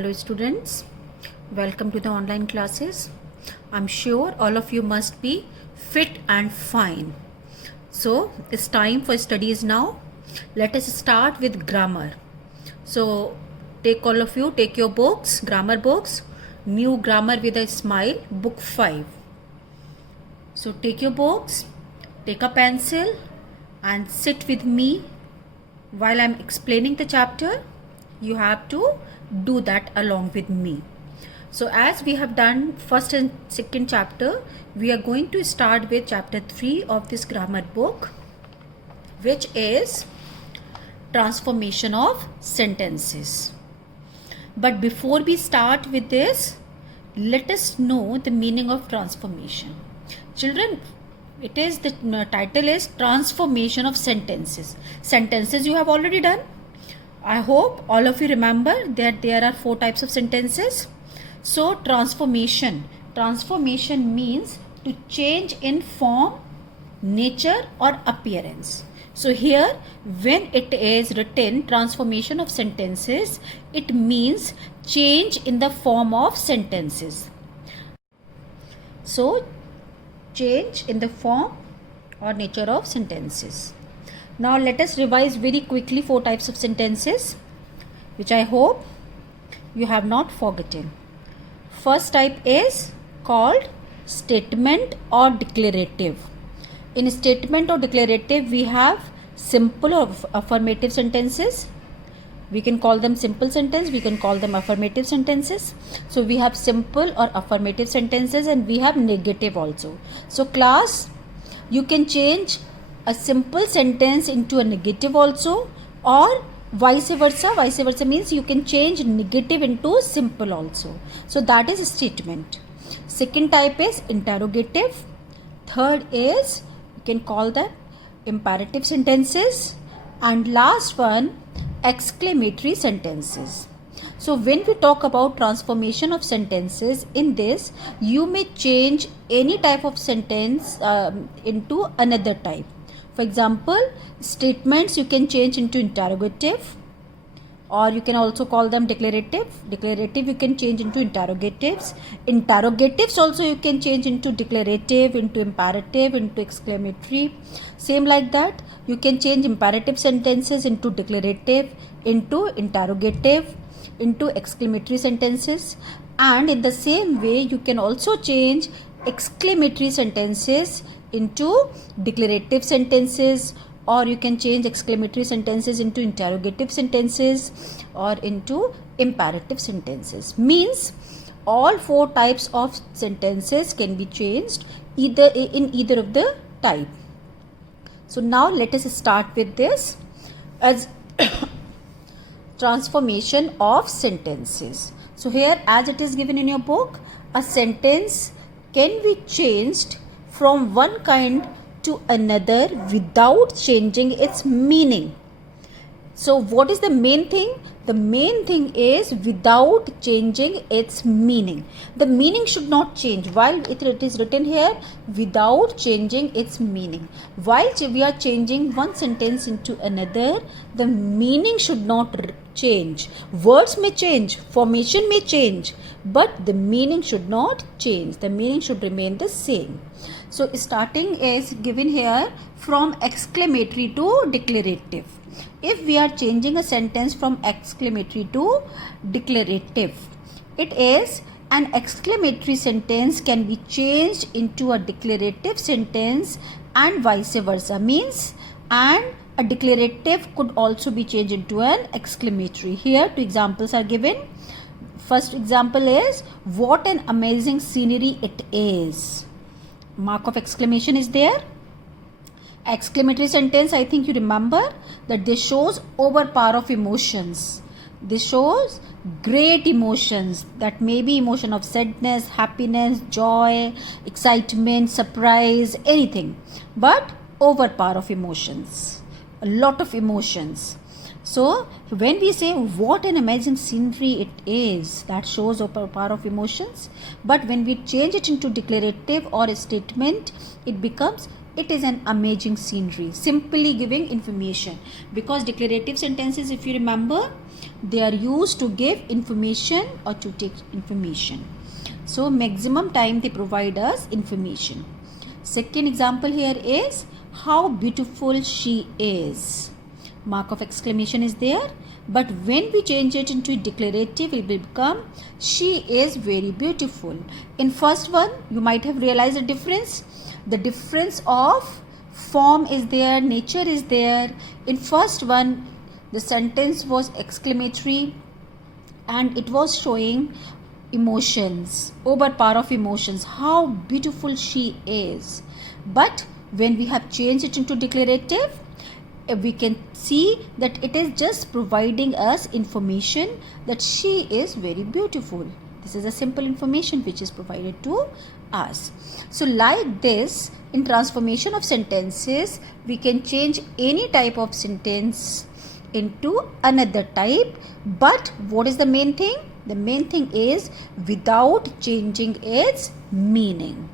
Hello students, welcome to the online classes. I'm sure all of you must be fit and fine. So it's time for studies now. Let us start with grammar. So take all of you, take your books, grammar books, New Grammar with a Smile, book 5. So take your books, take a pencil and sit with me while I'm explaining the chapter. You have to do that along with me. So as we have done first and second chapter, we are going to start with chapter 3 of this grammar book, which is transformation of sentences. But before we start with this, let us know the meaning of transformation. Children, it is the title is transformation of sentences. Sentences you have already done. I hope all of you remember that there are 4 types of sentences. So transformation means to change in form, nature or appearance. So here when it is written transformation of sentences, it means change in the form of sentences. So change in the form or nature of sentences. Now let us revise very quickly 4 types of sentences, which I hope you have not forgotten. First type is called statement or declarative. In statement or declarative, we have simple or affirmative sentences. We can call them simple sentence, we can call them affirmative sentences. So we have simple or affirmative sentences and we have negative also. So class, you can change a simple sentence into a negative also, or vice versa. Vice versa means you can change negative into simple also. So that is a statement. Second type is interrogative. Third is, you can call them imperative sentences. And last one, exclamatory sentences. So when we talk about transformation of sentences, in this you may change any type of sentence into another type. For example, statements you can change into interrogative, or you can also call them declarative. Declarative you can change into interrogatives. Interrogatives also you can change into declarative, into imperative, into exclamatory. Same like that, you can change imperative sentences into declarative, into interrogative, into exclamatory sentences. And in the same way, you can also change exclamatory sentences into declarative sentences, or you can change exclamatory sentences into interrogative sentences or into imperative sentences. Means all 4 types of sentences can be changed either of the type. So now let us start with this as transformation of sentences. So here, as it is given in your book, a sentence can be changed from one kind to another without changing its meaning. So what is the main thing? The main thing is without changing its meaning. The meaning should not change. While it is written here, without changing its meaning. While we are changing one sentence into another, the meaning should not change. Words may change, formation may change, but the meaning should not change. The meaning should remain the same. So starting is given here from exclamatory to declarative. If we are changing a sentence from exclamatory to declarative, it is an exclamatory sentence can be changed into a declarative sentence and vice versa. Means, and a declarative could also be changed into an exclamatory. Here 2 examples are given. First example is, what an amazing scenery it is. Mark of exclamation is there. Exclamatory sentence, I think you remember that this shows overpower of emotions. This shows great emotions, that may be emotion of sadness, happiness, joy, excitement, surprise, anything, but overpower of emotions, a lot of emotions. So when we say what an amazing scenery it is, that shows overpower of emotions. But when we change it into declarative or a statement, it becomes it is an amazing scenery. Simply giving information, because declarative sentences, if you remember, they are used to give information or to take information. So maximum time they provide us information. Second example here is, how beautiful she is. Mark of exclamation is there, but when we change it into declarative, it will become, she is very beautiful. In first one, you might have realized the difference. The difference of form is there, nature is there. In first one, the sentence was exclamatory and it was showing emotions, overpower of emotions, how beautiful she is. But when we have changed it into declarative, we can see that it is just providing us information that she is very beautiful. This is a simple information which is provided to us. So like this, in transformation of sentences, we can change any type of sentence into another type. But what is the main thing? The main thing is without changing its meaning.